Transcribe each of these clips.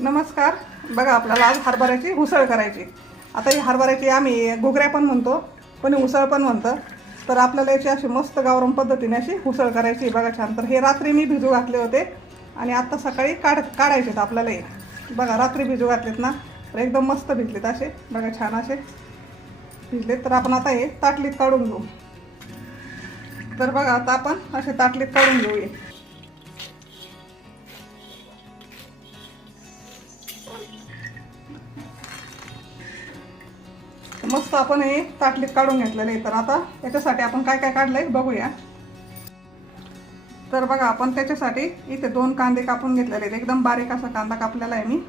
नमस्कार. बघा आपल्याला आज हरभऱ्याची उसळ करायची. आता ही हरभऱ्याची आम्ही घुगऱ्या पण म्हणतो पण उसळ पण म्हणतं. तर आपल्याला याची अशी मस्त गावरम पद्धतीने अशी उसळ करायची बघा छान. तर हे रात्री मी भिजू घातले होते आणि आत्ता सकाळी काढ काढायचे आहेत आपल्याला हे. बघा रात्री भिजू घातलेत ना तर एकदम मस्त भिजलेत असे. बघा छान असे भिजलेत. तर आपण आता हे ताटलीत काढून घेऊ. तर बघा आता आपण असे ताटलीत काढून घेऊ मस्त आपण हे ताटलीत काढून घेतलेलं आहे तर आता त्याच्यासाठी आपण काय काय काढलंय बघूया. तर बघा आपण त्याच्यासाठी इथे दोन कांदे कापून घेतलेले आहेत. एकदम बारीक असा कांदा कापलेला आहे मी.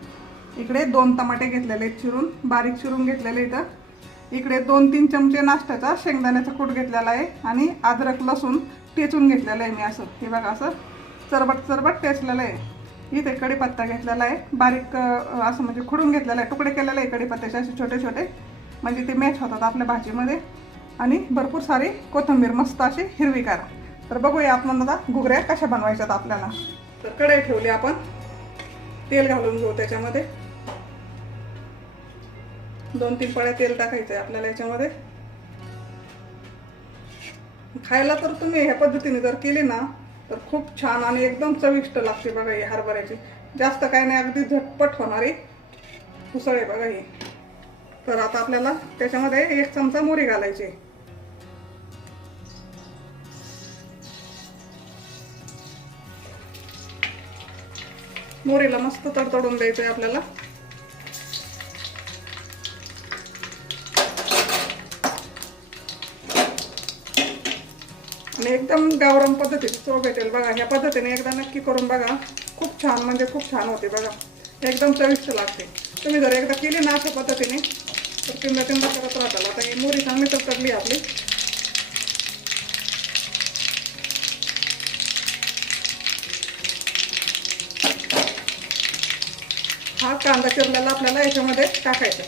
इकडे दोन टमाटे घेतलेले आहेत चिरून. बारीक चिरून घेतलेले इथं. इकडे दोन तीन चमचे नाश्त्याचा शेंगदाण्याचा कूट घेतलेला आहे आणि अद्रक लसूण टेचून घेतलेलं आहे मी असं. हे बघा असं चरबट चरबट टेचलेलं आहे. इथे कढीपत्ता घेतलेला आहे. बारीक असं म्हणजे खुडून घेतलेला आहे. तुकडे केलेला आहे कढीपत्त्याचे असे छोटे छोटे. म्हणजे ते मॅच होतात आपल्या भाजीमध्ये. आणि भरपूर सारी कोथिंबीर मस्त अशी हिरवीगार तर बघूया आपण आता घुगऱ्या कशा बनवायच्यात आपल्याला. तर कढई ठेवली आपण. तेल घालून घेऊ त्याच्यामध्ये. दोन तीन पळ्या तेल टाकायचं आहे आपल्याला याच्यामध्ये. खायला तर तुम्ही ह्या पद्धतीने जर केली ना तर खूप छान आणि एकदम चविष्ट लागते बघा ही हरभऱ्याची. जास्त काही नाही अगदी झटपट होणारी. उसळ आहे बघा ही. तर आता आपल्याला त्याच्यामध्ये एक चमचा मोरी घालायची. मोरीला मस्त तडतडून द्यायचंय आपल्याला. आणि एकदम गावराम पद्धतीची चव भेटेल बघा. ह्या पद्धतीने एकदा नक्की करून बघा. खूप छान म्हणजे खूप छान होते बघा. एकदम चविष्ट लागते. तुम्ही जर एकदा केली ना अशा पद्धतीने तर तीनदा तीनदा करत राहताल. आता ही मोरी चांगली तडतडली आपली. हा कांदा चिरलेला आपल्याला याच्यामध्ये टाकायचा.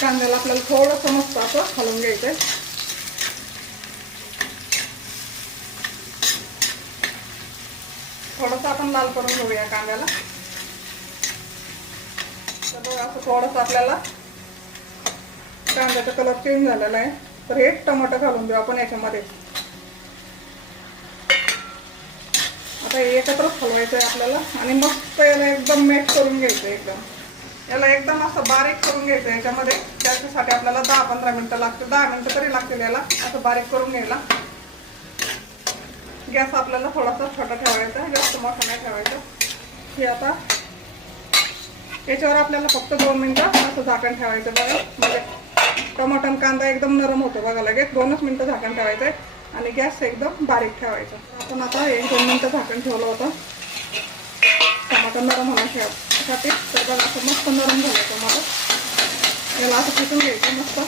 कांद्याला आपल्याला थोडंसं मस्त असं हलवून घ्यायचं आहे थोडंसं आपण लाल करून घेऊया कांद्याला. तर बघा असं थोडंसं आपल्याला कांद्याचा कलर चेंज झालेला आहे. तर हे टमाटर घालून देऊ आपण याच्यामध्ये. आता हे एकत्रच हलवायचं आहे आपल्याला आणि मस्त याला एकदम मॅच करून घ्यायचं आहे एकदम. याला एकदम असं बारीक करून घ्यायचं याच्यामध्ये. त्याच्यासाठी आपल्याला दहा पंधरा मिनटं लागतील. दहा मिनटं तरी लागतील याला असं बारीक करून घ्यायला. गॅस आपल्याला थोडासा छोटा ठेवायचा जास्त मोठा नाही ठेवायचा. हे आता याच्यावर आपल्याला फक्त दोन मिनटं असं झाकण ठेवायचं बघा. म्हणजे टमाटर कांदा एकदम नरम होतो बघा लगेच. दोनच मिनटं झाकण ठेवायचं आहे आणि गॅस एकदम बारीक ठेवायचा. आपण आता एक दोन मिनटं झाकण ठेवलं होतं. टमाटर नरम होण्यासाठी. तर बघा असं मस्त नरम झालं टमाटर. याला असं पिसून घ्यायचं मस्त.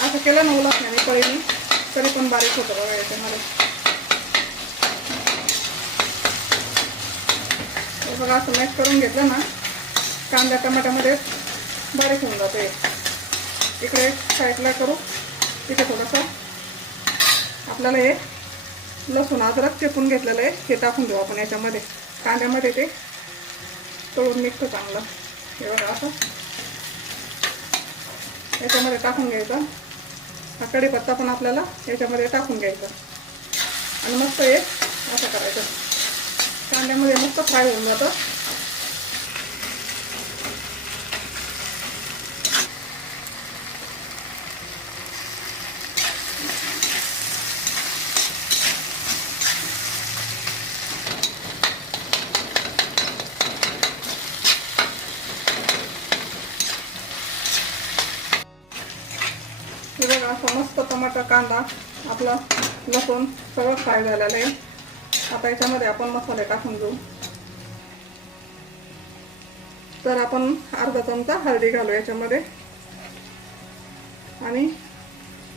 असं केलं ना नाही कळीने तरी पण बारीक होतं बघा याच्यामध्ये. बघा असं मॅच करून घेतलं ना कांदा टमाट्यामध्ये बारीक होऊन जाते इकडे साईडला करू. तिथे थोडंसं आपल्याला हे लसूण अद्रक चेपून घेतलेलं आहे हे टाकून देऊ आपण याच्यामध्ये. कांद्यामध्ये ते तळून निघतं चांगलं. हे बघा असं. याच्यामध्ये टाकून घ्यायचं. हा कढीपत्ता पण आपल्याला याच्यामध्ये टाकून घ्यायचा. आणि मस्त एक असं करायचं. कांद्यामध्ये मस्त फ्राय होऊन जातं. हे बघा असं मस्त टमाटर कांदा आपला लसूण सगळं फ्राय झालेलं आहे. आता याच्यामध्ये आपण मसाले टाकून घेऊ तर आपण अर्धा चमचा हळदी घालू याच्यामध्ये. आणि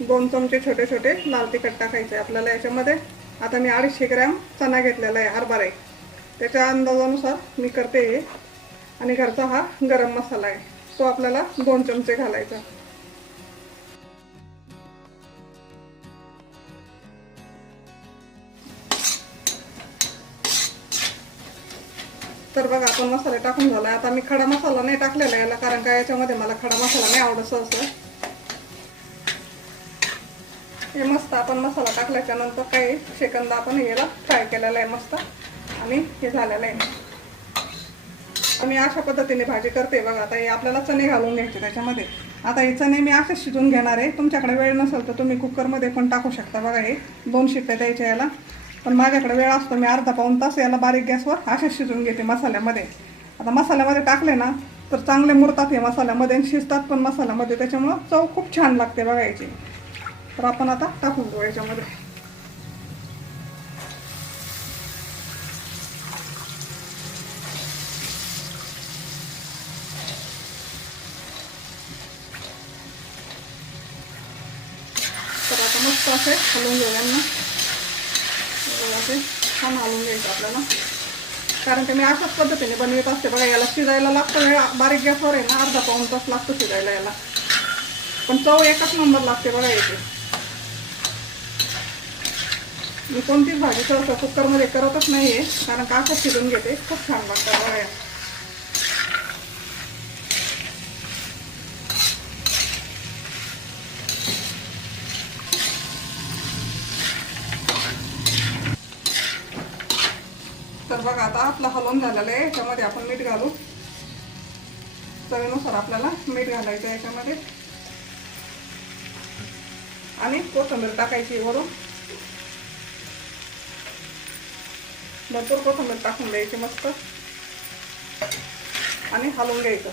दोन चमचे छोटे छोटे लाल तिखट टाकायचे आपल्याला याच्यामध्ये. आता मी अडीचशे ग्रॅम चणा घेतलेला आहे हरभरा त्याच्या अंदाजानुसार मी करते हे. आणि घरचा हा गरम मसाला आहे. तो आपल्याला दोन चमचे घालायचा. तर बघा आपण मसाले टाकून झाला. आता मी खडा मसाला नाही टाकलेला याला कारण का याच्यामध्ये मला खडा मसाला नाही आवडत सहसा. हे मस्त आपण मसाला टाकल्याच्या नंतर काही सेकंद आपण याला फ्राय केलेला आहे मस्त. आणि हे झालेलं आहे. मी अशा पद्धतीने भाजी करते बघा. आता हे आपल्याला चणे घालून घ्यायचे त्याच्यामध्ये. आता हे चणे मी असेच शिजून घेणार आहे. तुमच्याकडे वेळ नसेल तर तुम्ही कुकरमध्ये पण टाकू शकता बघा हे. दोन शिट्ट्या द्यायच्या याला. पण माझ्याकडे वेळ असतो मी अर्धा पाऊन तास याला बारीक गॅसवर असे शिजून घेते मसाल्यामध्ये. आता मसाल्यामध्ये टाकले ना तर चांगले मुरतात हे मसाल्यामध्ये आणि शिजतात पण मसाल्यामध्ये त्याच्यामुळं चव खूप छान लागते बघायची. तर आपण आता टाकून घेऊ याच्यामध्ये. तर आता मस्त असे हलवून घेऊ यांना. असे छान हलवून घ्यायचं आपल्याला. कारण की मी अशाच पद्धतीने बनवत असते बघा याला शिजायला लागतं वेळ. बारीक गॅसवर आहे ना अर्धा पाऊन तास लागतो शिजायला याला. पण चव एकच नंबर लागते बघा याची. मी कोणतीच भाजी सहसा कुकरमध्ये करतच नाही आहे कारण का असं शिजून घेते? खूप छान लागतं बघा तर बघा आता आपलं हलवून झालेलं आहे. याच्यामध्ये आपण मीठ घालू. चवीनुसार आपल्याला मीठ घालायचं याच्यामध्ये. आणि कोथिंबीर टाकायची वरून. भरपूर कोथिंबीर टाकून द्यायची मस्त. आणि हलवून घ्यायचं.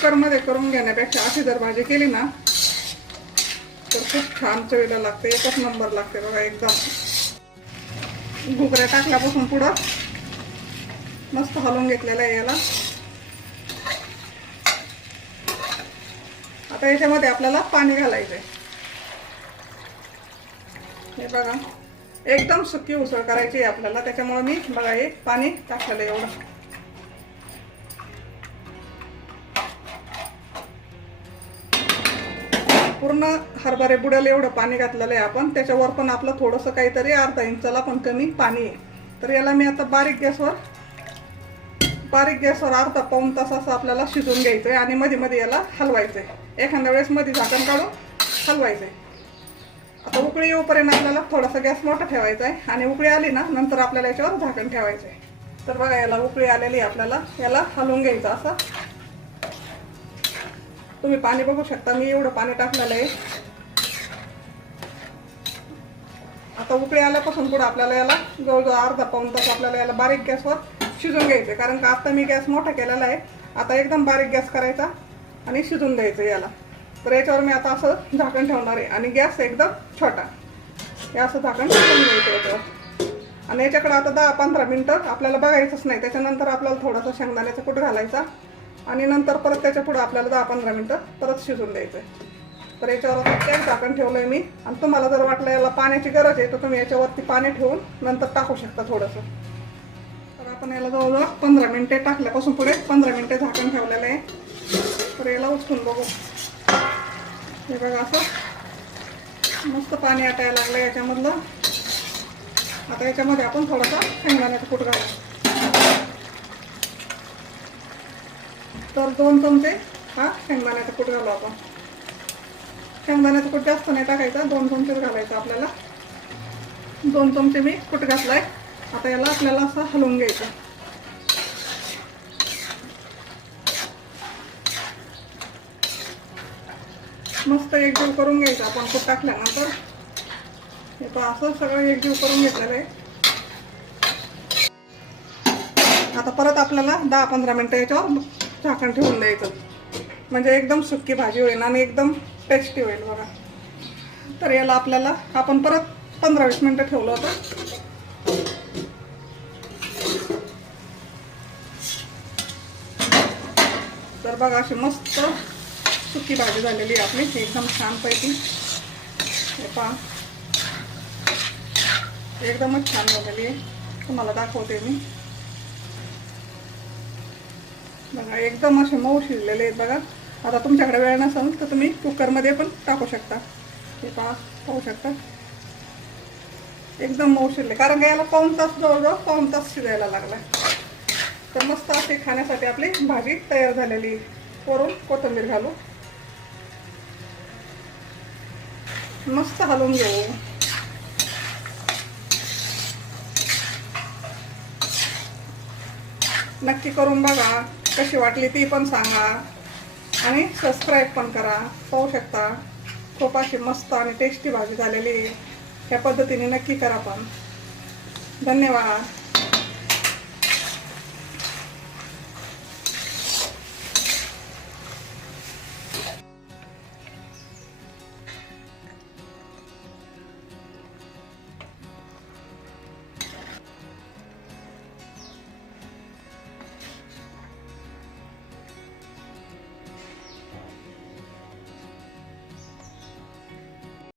कुकरमध्ये करून घेण्यापेक्षा अशी जर भाजी केली ना तर खूप छान चवीला लागते. एकच नंबर लागते बघा एकदम. घुगऱ्या टाकल्यापासून पुढं मस्त हलवून घेतलेला आहे याला. आता याच्यामध्ये आपल्याला पाणी घालायचं आहे हे बघा एकदम सुकी उसळ करायची आहे आपल्याला. त्याच्यामुळे मी बघा हे पाणी टाकलेलं एवढं. पूर्ण हरभरे बुडाला एवढं पाणी घातलेलं आहे आपण. त्याच्यावर पण आपलं थोडंसं काहीतरी अर्धा इंचाला पण कमी पाणी आहे. तर याला मी आता बारीक गॅसवर बारीक गॅसवर अर्धा पाऊन तास असं आपल्याला शिजून घ्यायचं आहे आणि मध्ये मध्ये याला हलवायचं आहे एखाद्या वेळेस मध्ये झाकण काढून हलवायचं आहे आता उकळी येऊपर्यंत आपल्याला थोडासा गॅस मोठा ठेवायचा आहे आणि उकळी आली ना नंतर आपल्याला याच्यावर झाकण ठेवायचं आहे तर बघा याला उकळी आलेली आहे आपल्याला. याला हलवून घ्यायचं असं. तुम्ही पाणी बघू शकता मी एवढं पाणी टाकलेलं आहे. आता उकळी आल्यापासून पुढे आपल्याला याला जवळजवळ अर्धा पाऊन तास आपल्याला याला बारीक गॅसवर शिजून घ्यायचं कारण का आता मी गॅस मोठा केलेला आहे. आता एकदम बारीक गॅस करायचा आणि शिजून द्यायचं याला. तर याच्यावर मी आता असं झाकण ठेवणार आहे. आणि गॅस एकदम छोटा. हे असं झाकण ठेवून घ्यायचं याच्यावर. आणि याच्याकडे आता दहा पंधरा मिनटं आपल्याला बघायचंच नाही. त्याच्यानंतर आपल्याला थोडासा शेंगदाण्याचा कूट घालायचा. आणि नंतर परत त्याच्या पुढं आपल्याला दहा पंधरा मिनटं परत शिजून द्यायचं आहे तर याच्यावर आता एक झाकण ठेवलं आहे मी. आणि तुम्हाला जर वाटलं याला पाण्याची गरज आहे तर तुम्ही याच्यावरती पाणी ठेवून नंतर टाकू शकता थोडंसं. तर आपण याला जवळजवळ पंधरा मिनटे टाकल्यापासून पुढे पंधरा मिनटे झाकण ठेवलेलं आहे. तर याला उचलून बघू. हे बघा असं. मस्त पाणी आटायला लागलं याच्यामधलं. आता याच्यामध्ये आपण थोडासा शेंगदाण्याचा कूट घालू. तर दोन चमचे हा शेंगदाण्याचा कूट घालू आपण. शेंगदाण्याचा कूट जास्त नाही टाकायचा दोन चमचेच घालायचा आपल्याला. दोन चमचे मी कूट घातलाय. आता याला आपल्याला असं हलवून घ्यायचं. मस्त एकजीव करून घ्यायचं आपण कूट टाकल्यानंतर. हे पहा असं सगळं एकजीव करून घेतलेलं आहे. आता परत आपल्याला दहा पंधरा मिनटं याच्यावर झाकण ठेवून द्यायचं. म्हणजे एकदम सुक्की भाजी होईल आणि एकदम टेस्टी होईल बघा. तर याला आपल्याला आपण परत पंधरा वीस मिनटं ठेवलं होतं. तर बघा अशी मस्त सुकी भाजी झालेली आहे आपली एकदम छानपैकी. हे पहा. एकदमच छान झालेली आहे. तुम्हाला दाखवते मी. बघा एकदम असे मऊ शिजलेले आहेत बघा. आता तुमच्याकडे वेळ नसेल तर तुम्ही कुकरमध्ये पण टाकू शकता. हे पहा पाहू शकता. एकदम मऊ शिरले कारण का याला पाऊन तास जवळजवळ पाऊन तास शिजायला लागला. तर मस्त अशी खाण्यासाठी आपली भाजी तयार झालेली. वरून कोथिंबीर घालू. मस्त हलवून घेऊ. नक्की करून बघा. कशी वाटली ती पण सांगा. आणि सबस्क्राईब पण करा. पाहू शकता. खूप अशी मस्त आणि टेस्टी भाजी झालेली आहे. ह्या पद्धतीने नक्की करा पण. धन्यवाद.